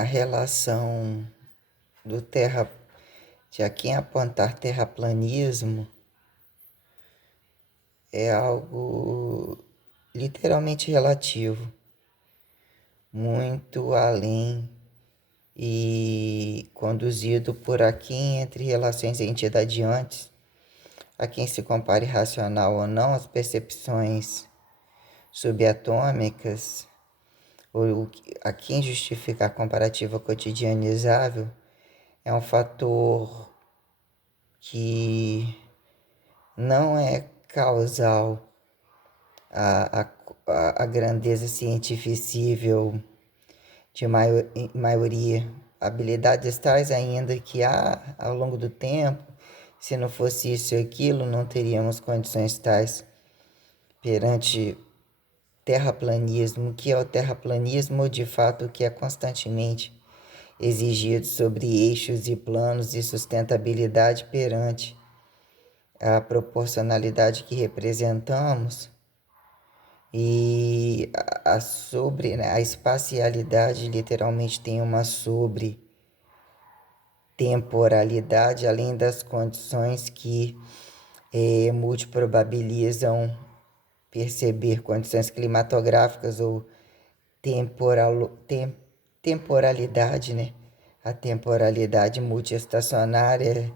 a relação do terra, de a quem apontar terraplanismo é algo literalmente relativo, muito além e conduzido por a quem entre relações entidadiantes, a quem se compare racional ou não as percepções subatômicas, ou a quem justifica a comparativa cotidianizável, é um fator que não é causal à grandeza cientificível de maioria. Habilidades tais ainda que há ao longo do tempo, se não fosse isso e aquilo, não teríamos condições tais perante terraplanismo, que é o terraplanismo de fato que é constantemente exigido sobre eixos e planos de sustentabilidade perante a proporcionalidade que representamos e né, a espacialidade literalmente tem uma sobre temporalidade, além das condições que multiprobabilizam perceber condições climatográficas ou temporalidade, né? A temporalidade multiestacionária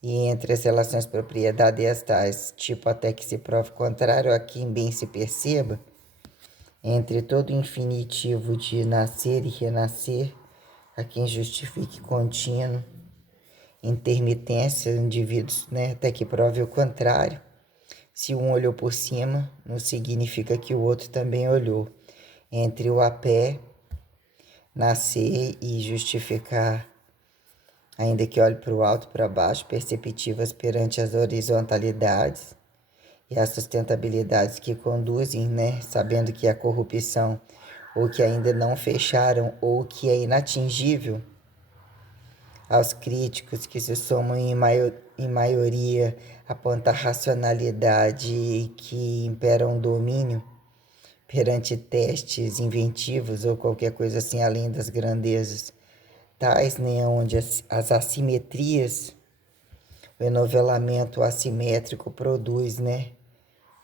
e entre as relações propriedade-tais, tipo até que se prove contrário a quem bem se perceba, entre todo infinitivo de nascer e renascer, a quem justifique contínuo, intermitência, indivíduos, né, até que prove o contrário. Se um olhou por cima, não significa que o outro também olhou. Entre o a pé, nascer e justificar, ainda que olhe para o alto e para baixo, perceptivas perante as horizontalidades e as sustentabilidades que conduzem, né, sabendo que a corrupção ou que ainda não fecharam ou que é inatingível, aos críticos que se somam em maioria apontar racionalidade que impera um domínio perante testes inventivos ou qualquer coisa assim além das grandezas tais, né, onde as assimetrias, o enovelamento assimétrico produz, né,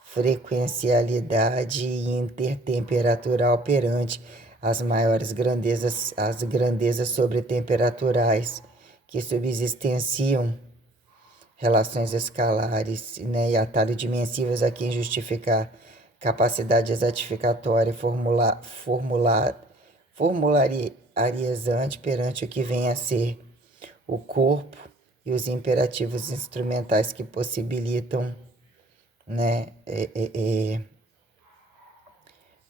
frequencialidade intertemperatural perante as maiores grandezas, as grandezas sobretemperaturais que subsistenciam relações escalares, né, e atalho dimensivas a quem justificar capacidade exatificatória formularializante perante o que vem a ser o corpo e os imperativos instrumentais que possibilitam, né,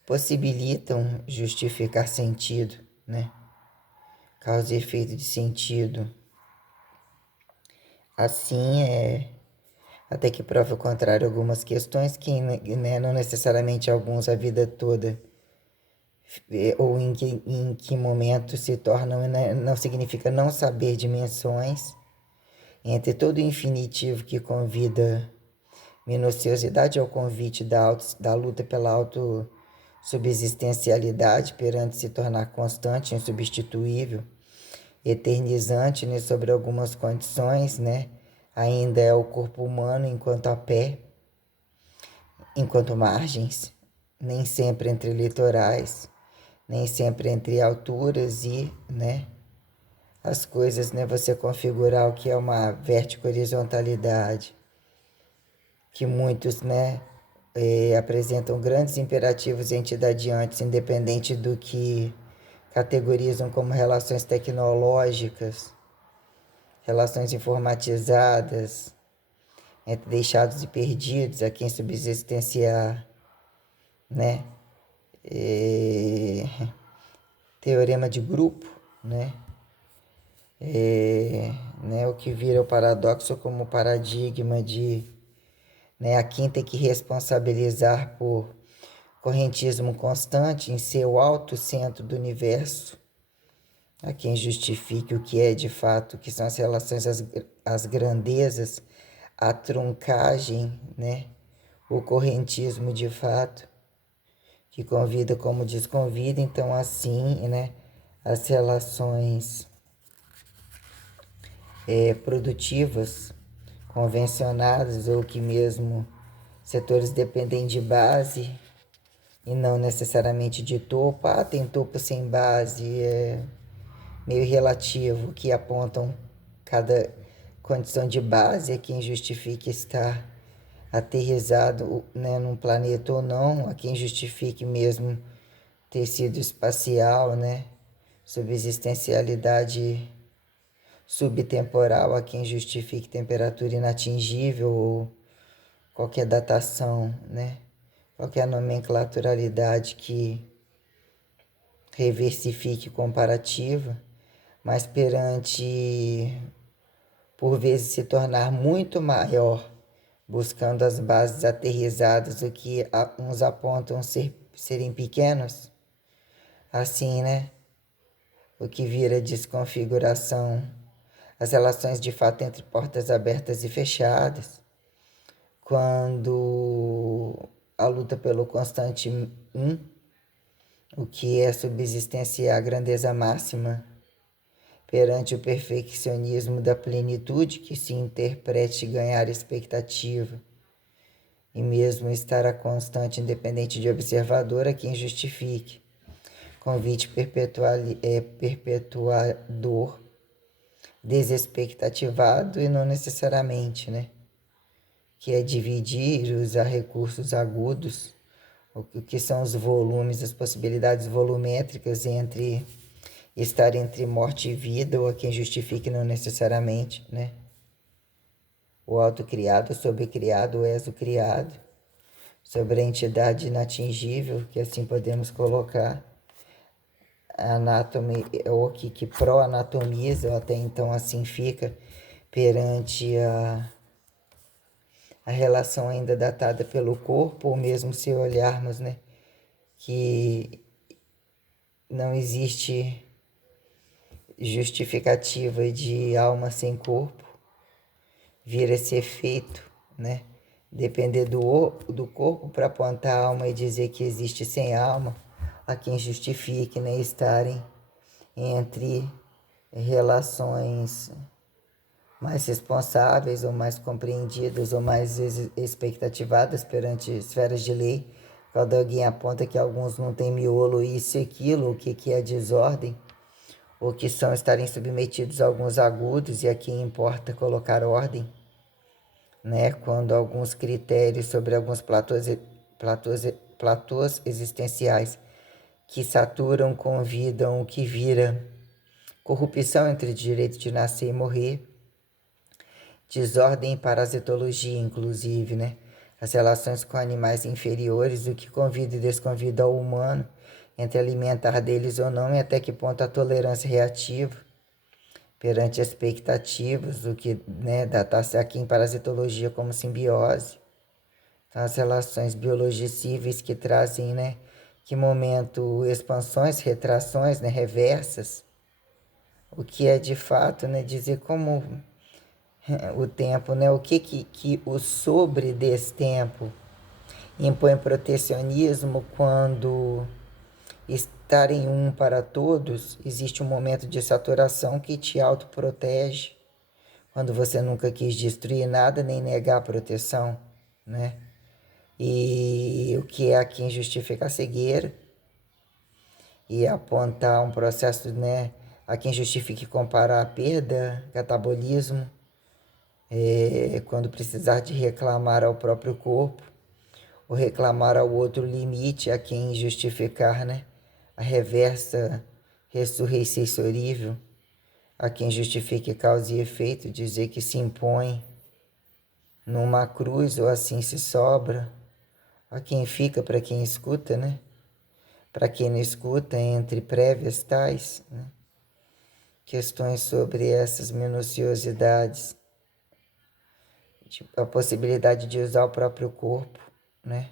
possibilitam justificar sentido, né, causa e efeito de sentido. Assim, até que prove o contrário algumas questões que, né, não necessariamente alguns a vida toda, ou em que momento se tornam, né, não significa não saber dimensões, entre todo o infinitivo que convida minuciosidade ao convite da luta pela autossubsistencialidade perante se tornar constante, insubstituível, eternizante, né, sobre algumas condições, né? Ainda é o corpo humano enquanto a pé, enquanto margens, nem sempre entre litorais, nem sempre entre alturas e, né, as coisas, né, você configurar o que é uma vertico-horizontalidade, que muitos, né, apresentam grandes imperativos entidadiantes, independente do que categorizam como relações tecnológicas, relações informatizadas, entre deixados e perdidos, a quem subsistenciar, né? Teorema de grupo, né? Né? O que vira o paradoxo como paradigma de, né, a quem tem que responsabilizar por correntismo constante em seu alto centro do universo, a quem justifique o que é de fato, que são as relações, as grandezas, a truncagem, né? O correntismo de fato, que convida como desconvida, então assim, né? as relações produtivas, convencionadas, ou que mesmo setores dependem de base e não necessariamente de topo. Tem topo sem base, é meio relativo, que apontam cada condição de base é quem justifique estar aterrissado, né, num planeta ou não, a quem justifique mesmo tecido espacial, né, subsistencialidade subtemporal, a quem justifique temperatura inatingível ou qualquer datação, né, qualquer nomenclaturalidade que reversifique comparativa, mas perante, por vezes, se tornar muito maior, buscando as bases aterrizadas, o que uns apontam serem pequenos, assim, né? O que vira desconfiguração, as relações de fato entre portas abertas e fechadas, quando a luta pelo constante o que é subsistenciar a grandeza máxima, perante o perfeccionismo da plenitude que se interprete ganhar expectativa, e mesmo estar a constante independente de observador a quem justifique. Convite perpetuador, desexpectativado e não necessariamente, né? Que é dividir, usar recursos agudos, o que são os volumes, as possibilidades volumétricas entre estar entre morte e vida, ou a quem justifique não necessariamente, né? O autocriado, o sobrecriado, o exocriado, sobre a entidade inatingível, que assim podemos colocar, a anátome, ou que pró-anatomiza, ou até então assim fica, perante a relação ainda datada pelo corpo, ou mesmo se olharmos, né, que não existe justificativa de alma sem corpo, vir esse efeito, né? Depender do corpo para apontar a alma e dizer que existe sem alma, a quem justifique, né, estarem entre relações mais responsáveis ou mais compreendidas ou mais expectativadas perante esferas de lei, quando alguém aponta que alguns não têm miolo, isso e aquilo, o que é desordem, ou que são estarem submetidos a alguns agudos e a quem importa colocar ordem, né? Quando alguns critérios sobre alguns platôs existenciais que saturam, convidam o que vira corrupção entre o direito de nascer e morrer, desordem e parasitologia, inclusive, né? As relações com animais inferiores, o que convida e desconvida ao humano, entre alimentar deles ou não, e até que ponto a tolerância reativa perante expectativas, o que, né, data-se aqui em parasitologia como simbiose. Então, as relações biologicíveis que trazem, né, que momento expansões, retrações, né, reversas, o que é de fato, né, dizer como o tempo, né, o que o sobre desse tempo impõe protecionismo quando estar em um para todos, existe um momento de saturação que te autoprotege, quando você nunca quis destruir nada nem negar a proteção, né? E o que é a quem justifica a cegueira e apontar um processo, né, a quem justifique comparar a perda, catabolismo, quando precisar de reclamar ao próprio corpo, ou reclamar ao outro limite, a quem justificar, né, a reversa ressurreição exorível, a quem justifique causa e efeito, dizer que se impõe numa cruz ou assim se sobra, a quem fica para quem escuta, né? Para quem não escuta, entre prévias tais, né? Questões sobre essas minuciosidades, tipo a possibilidade de usar o próprio corpo, né?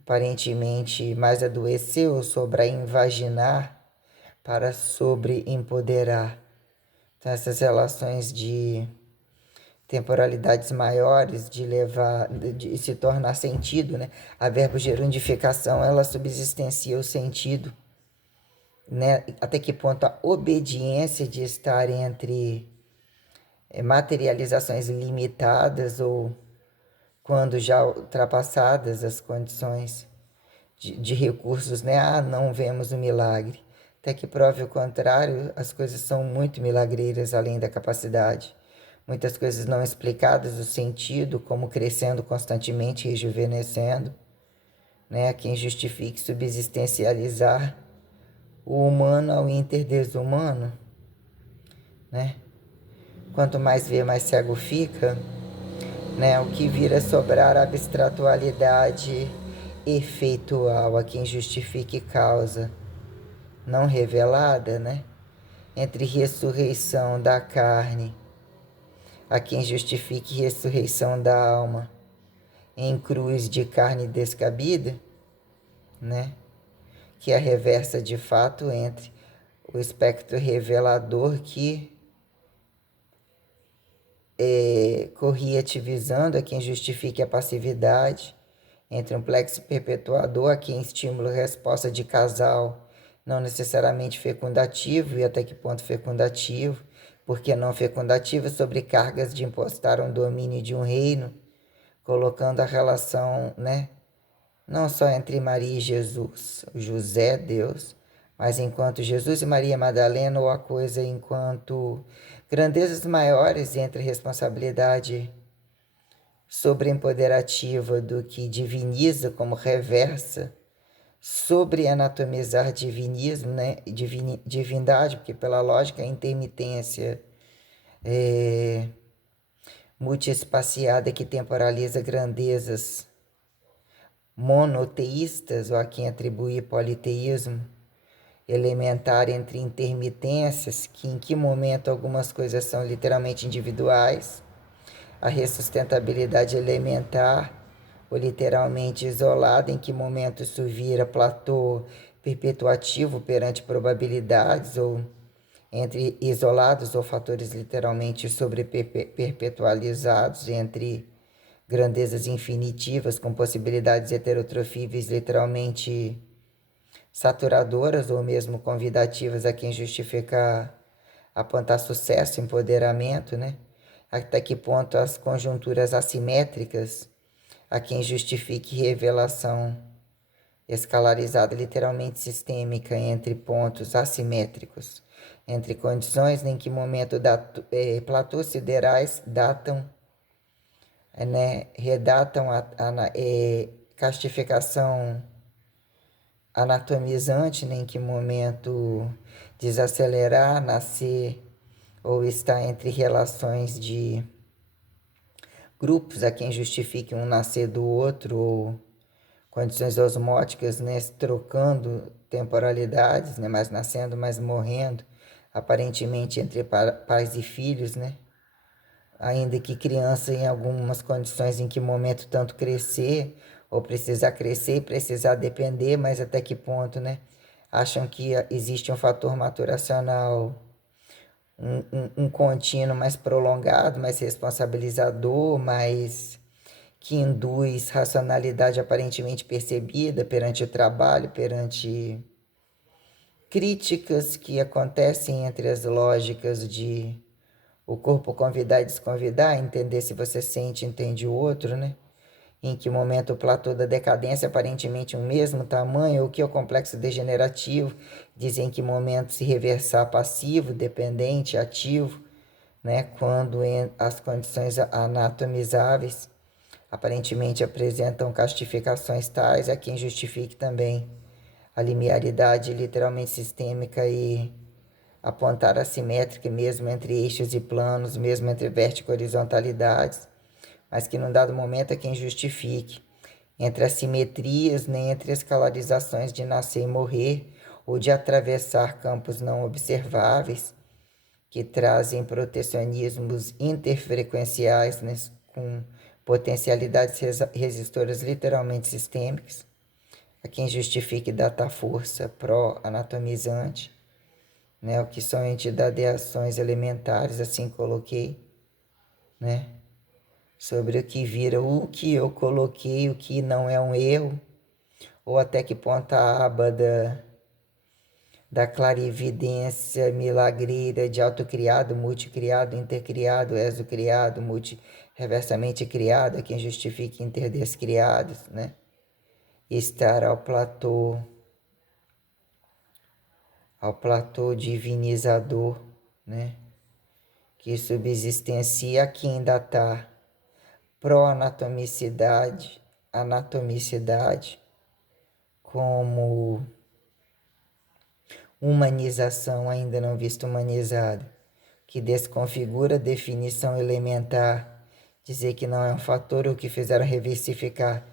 Aparentemente mais adoecer ou sobreinvaginar para sobreempoderar. Então, essas relações de temporalidades maiores, de levar, de se tornar sentido, né? A verbo gerundificação, ela subsistencia o sentido, né? Até que ponto a obediência de estar entre materializações limitadas ou quando já ultrapassadas as condições de recursos, né? Ah, não vemos o milagre. Até que prove o contrário, as coisas são muito milagreiras além da capacidade. Muitas coisas não explicadas, o sentido, como crescendo constantemente, rejuvenescendo, né? Quem justifique subsistencializar o humano ao interdesumano, né? Quanto mais vê, mais cego fica, né? O que vira sobrar abstratualidade efeitual a quem justifique causa não revelada, né? Entre ressurreição da carne a quem justifique ressurreição da alma em cruz de carne descabida, né? Que é a reversa de fato entre o espectro revelador que corria te visando a quem justifique a passividade, entre um plexo perpetuador a quem estímulo resposta de casal, não necessariamente fecundativo e até que ponto fecundativo, porque não fecundativo sobre cargas de impostar um domínio de um reino, colocando a relação, né, não só entre Maria e Jesus, o José, Deus, mas enquanto Jesus e Maria Madalena, ou a coisa enquanto grandezas maiores entre responsabilidade sobreempoderativa do que diviniza como reversa, sobre anatomizar divinismo, né? Divindade, porque pela lógica a intermitência multiespaciada que temporaliza grandezas monoteístas, ou a quem atribuir politeísmo, elementar entre intermitências, que em que momento algumas coisas são literalmente individuais, a ressustentabilidade elementar, ou literalmente isolada, em que momento isso vira platô perpetuativo perante probabilidades, ou entre isolados ou fatores literalmente sobreperpetualizados entre grandezas infinitivas com possibilidades heterotrofíveis literalmente saturadoras ou mesmo convidativas a quem justifica apontar sucesso, empoderamento, né? Até que ponto as conjunturas assimétricas a quem justifique revelação escalarizada, literalmente sistêmica, entre pontos assimétricos, entre condições em que momento platôs siderais datam, né, redatam a castificação anatomizante, né, em que momento desacelerar, nascer ou estar entre relações de grupos a quem justifique um nascer do outro, ou condições osmóticas, né, trocando temporalidades, né, mas nascendo, mas morrendo, aparentemente entre pais e filhos, né? Ainda que criança em algumas condições em que momento tanto crescer, ou precisar crescer e precisar depender, mas até que ponto, né? Acham que existe um fator maturacional, um contínuo mais prolongado, mais responsabilizador, mais que induz racionalidade aparentemente percebida perante o trabalho, perante críticas que acontecem entre as lógicas de o corpo convidar e desconvidar, entender se você sente, entende o outro, né? Em que momento o platô da decadência aparentemente um mesmo tamanho, o que é o complexo degenerativo, dizem que momento se reversar passivo, dependente, ativo, né? Quando as condições anatomizáveis aparentemente apresentam castificações tais, a quem justifique também a linearidade literalmente sistêmica e apontar a simétrica mesmo entre eixos e planos, mesmo entre vertico-horizontalidades, mas que num dado momento é quem justifique entre assimetrias, nem entre escalarizações de nascer e morrer, ou de atravessar campos não observáveis, que trazem protecionismos interfrequenciais, né, com potencialidades resistoras literalmente sistêmicas, a quem justifique data força pró-anatomizante, né, o que são entidades de ações elementares, assim coloquei, né, sobre o que vira o que eu coloquei, o que não é um erro, ou até que ponto a aba da clarividência milagreira de autocriado, multicriado, intercriado, exocriado, reversamente criado, a quem justifica interdescriados, né? Estar ao platô divinizador, né? Que subsistencia aqui ainda está anatomicida, como humanização ainda não vista humanizada, que desconfigura a definição elementar, dizer que não é um fator, o que fizeram reversificar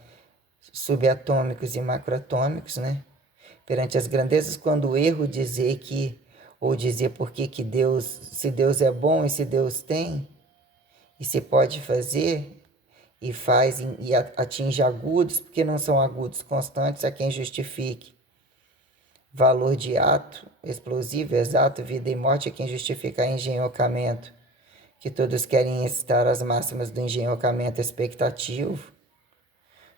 subatômicos e macroatômicos, né? Perante as grandezas, quando o erro dizer que, ou dizer por que Deus, se Deus é bom e se Deus tem, e se pode fazer, e faz e atinge agudos, porque não são agudos constantes, a quem justifique. Valor de ato, explosivo, exato, vida e morte, a quem justifica engenhocamento, que todos querem estar às máximas do engenhocamento expectativo,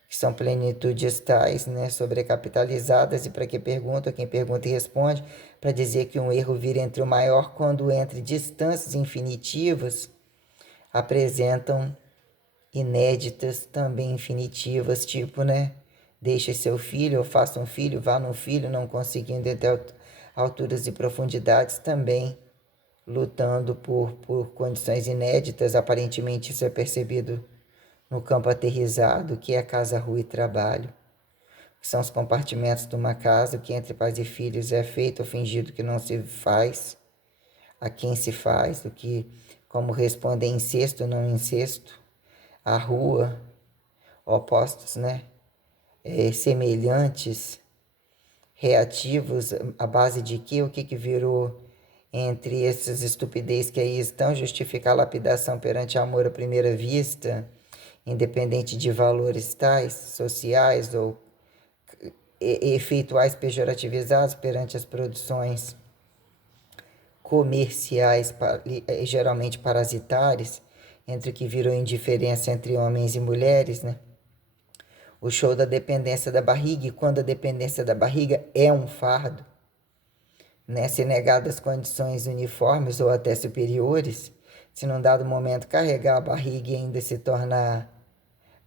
que são plenitudes tais, né, sobrecapitalizadas, e para que pergunta, quem pergunta e responde, para dizer que um erro vira entre o maior quando entre distâncias infinitivas, apresentam inéditas também infinitivas, tipo, né, deixe seu filho, ou faça um filho, vá no filho, não conseguindo até alturas e profundidades, também lutando por condições inéditas, aparentemente isso é percebido no campo aterrizado, que é casa, rua e trabalho, que são os compartimentos de uma casa, que entre pais e filhos é feito ou fingido que não se faz, a quem se faz, do que como responder incesto, não incesto, a rua, opostos, né? Semelhantes, reativos, à base de quê? O que virou entre essas estupidez que aí estão, justificar a lapidação perante amor à primeira vista, independente de valores tais, sociais ou efeituais pejorativizados perante as produções comerciais, geralmente parasitares, entre o que virou indiferença entre homens e mulheres, né? O show da dependência da barriga, e quando a dependência da barriga é um fardo, né? Se negadas condições uniformes ou até superiores, se num dado momento carregar a barriga e ainda se tornar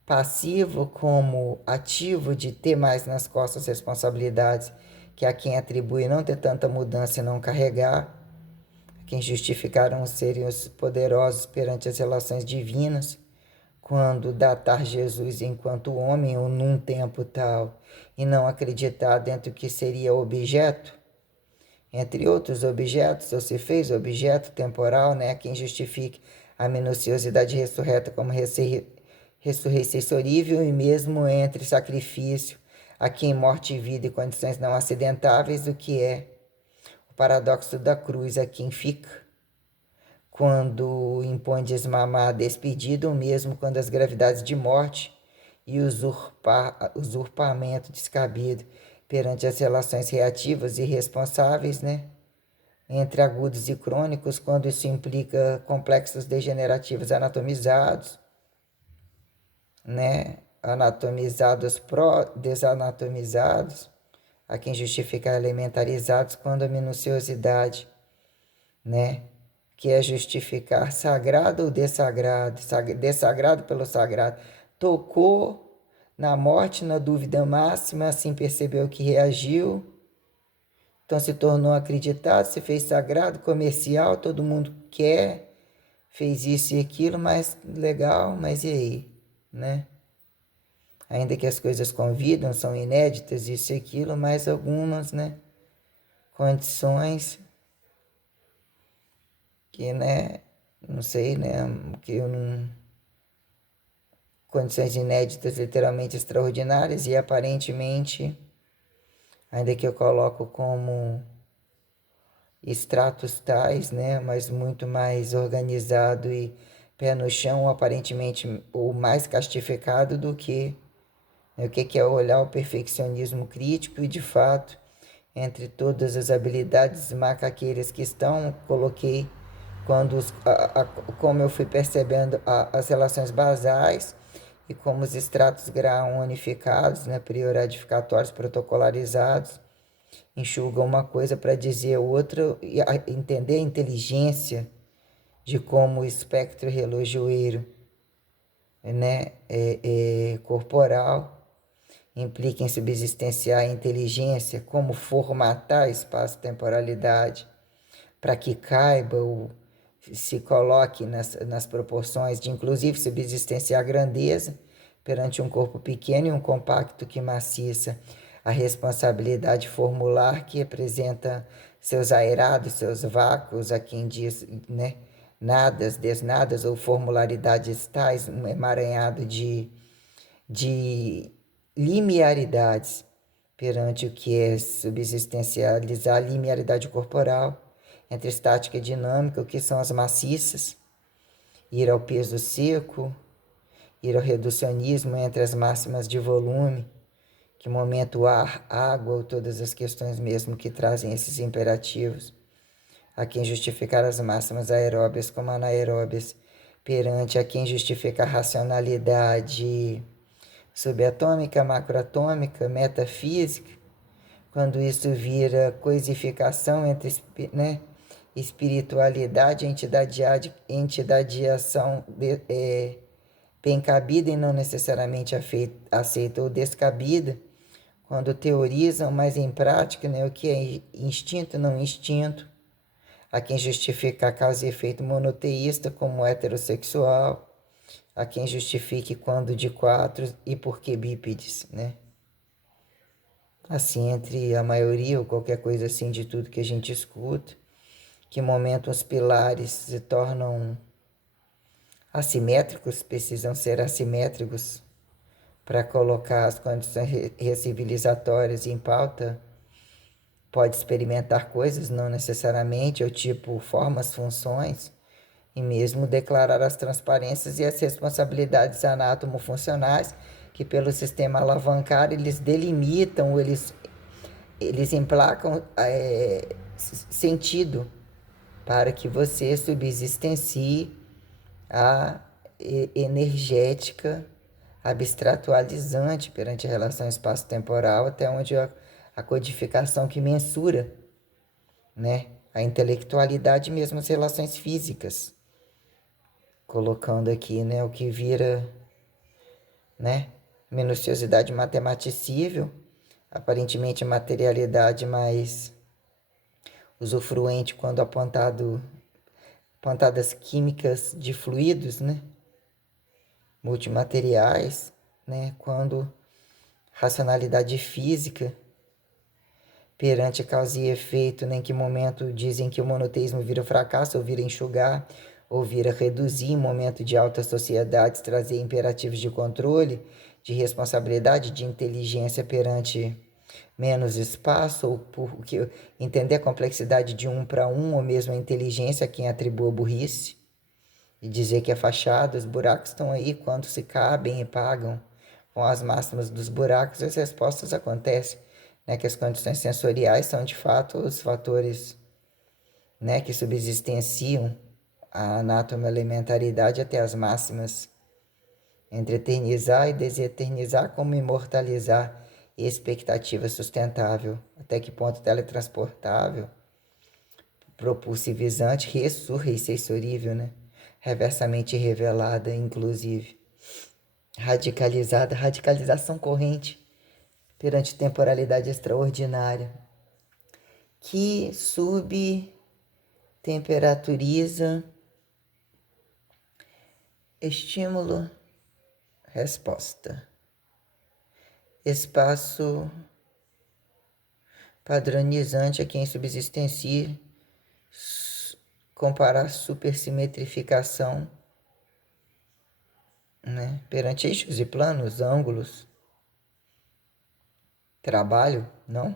passivo como ativo de ter mais nas costas responsabilidades que a quem atribui não ter tanta mudança e não carregar, quem justificaram os seres poderosos perante as relações divinas, quando datar Jesus enquanto homem ou num tempo tal e não acreditar dentro do que seria objeto, entre outros objetos, ou se fez objeto temporal, né? Quem justifique a minuciosidade ressurreta como ressurreição exorível e mesmo entre sacrifício, aqui em morte e vida e condições não acidentáveis, o que é o paradoxo da cruz a quem fica, quando impõe desmamar a despedida, ou mesmo quando as gravidades de morte e usurpamento descabido perante as relações reativas e responsáveis, né? Entre agudos e crônicos, quando isso implica complexos degenerativos anatomizados, né? Anatomizados desanatomizados, a quem justificar elementarizados, quando a minuciosidade, né? Que é justificar sagrado ou dessagrado, dessagrado pelo sagrado, tocou na morte, na dúvida máxima, assim percebeu que reagiu, então se tornou acreditado, se fez sagrado, comercial, todo mundo quer, fez isso e aquilo, mas legal, mas e aí, né? Ainda que as coisas convidam, são inéditas, isso e aquilo, mas algumas, né, condições que, né, não sei, né, que eu não... Condições inéditas, literalmente extraordinárias, e aparentemente, ainda que eu coloco como estratos tais, né, mas muito mais organizado e pé no chão, aparentemente, ou mais castificado do que, né, o que é olhar o perfeccionismo crítico e, de fato, entre todas as habilidades macaqueiras que estão, coloquei quando como eu fui percebendo as relações basais e como os extratos grau unificados, né, prioradificatórios protocolarizados, enxuga uma coisa para dizer outra, e entender a inteligência de como o espectro relojoeiro, né, corporal implica em subsistenciar a inteligência, como formatar espaço-temporalidade para que caiba ou se coloque nas proporções de, inclusive, subsistenciar a grandeza perante um corpo pequeno e um compacto que maciça a responsabilidade formular que apresenta seus aerados, seus vácuos, a quem diz, né, nadas, desnadas ou formularidades tais, um emaranhado de limiaridades perante o que é subsistencializar a limiaridade corporal entre estática e dinâmica, o que são as maciças, ir ao peso seco, ir ao reducionismo entre as máximas de volume, que momento ar, água ou todas as questões mesmo que trazem esses imperativos, a quem justificar as máximas aeróbias como anaeróbias, perante a quem justifica a racionalidade subatômica, macroatômica, metafísica, quando isso vira coisificação entre, né, espiritualidade, entidade bem cabida e não necessariamente aceita ou descabida, quando teorizam, mas em prática, né, o que é instinto não instinto, a quem justifica a causa e efeito monoteísta como heterossexual, a quem justifique quando de quatro e por que bípedes, né? Assim, entre a maioria ou qualquer coisa assim de tudo que a gente escuta, que momento os pilares se tornam assimétricos, precisam ser assimétricos para colocar as condições recivilizatórias em pauta, pode experimentar coisas, não necessariamente, ou tipo formas, funções, e mesmo declarar as transparências e as responsabilidades anátomo-funcionais que pelo sistema alavancar eles delimitam, eles emplacam sentido para que você subsistencie a energética abstratualizante perante a relação espaço-temporal, até onde a codificação que mensura, né, a intelectualidade mesmo as relações físicas, colocando aqui, né, o que vira, né, minuciosidade matematicível, aparentemente materialidade mais usufruente quando apontadas químicas de fluidos, né, multimateriais, né, quando racionalidade física perante causa e efeito, né, em que momento dizem que o monoteísmo vira fracasso, ou vira enxugar, ou vira reduzir, em momento de altas sociedades, trazer imperativos de controle, de responsabilidade, de inteligência perante menos espaço, ou porque entender a complexidade de um para um, ou mesmo a inteligência a quem atribua burrice, e dizer que é fachada, os buracos estão aí quando se cabem e pagam com as máximas dos buracos, as respostas acontecem, né, que as condições sensoriais são de fato os fatores, né, que subsistenciam a anatomelementaridade até as máximas, entre eternizar e deseternizar como imortalizar expectativa sustentável, até que ponto teletransportável, propulsivizante, ressurreicesorível, né, reversamente revelada, inclusive, radicalizada, radicalização corrente perante temporalidade extraordinária, que subtemperaturiza estímulo, resposta, espaço padronizante a quem subsistencia, comparar supersimetrificação, né, perante eixos e planos, ângulos, trabalho, não?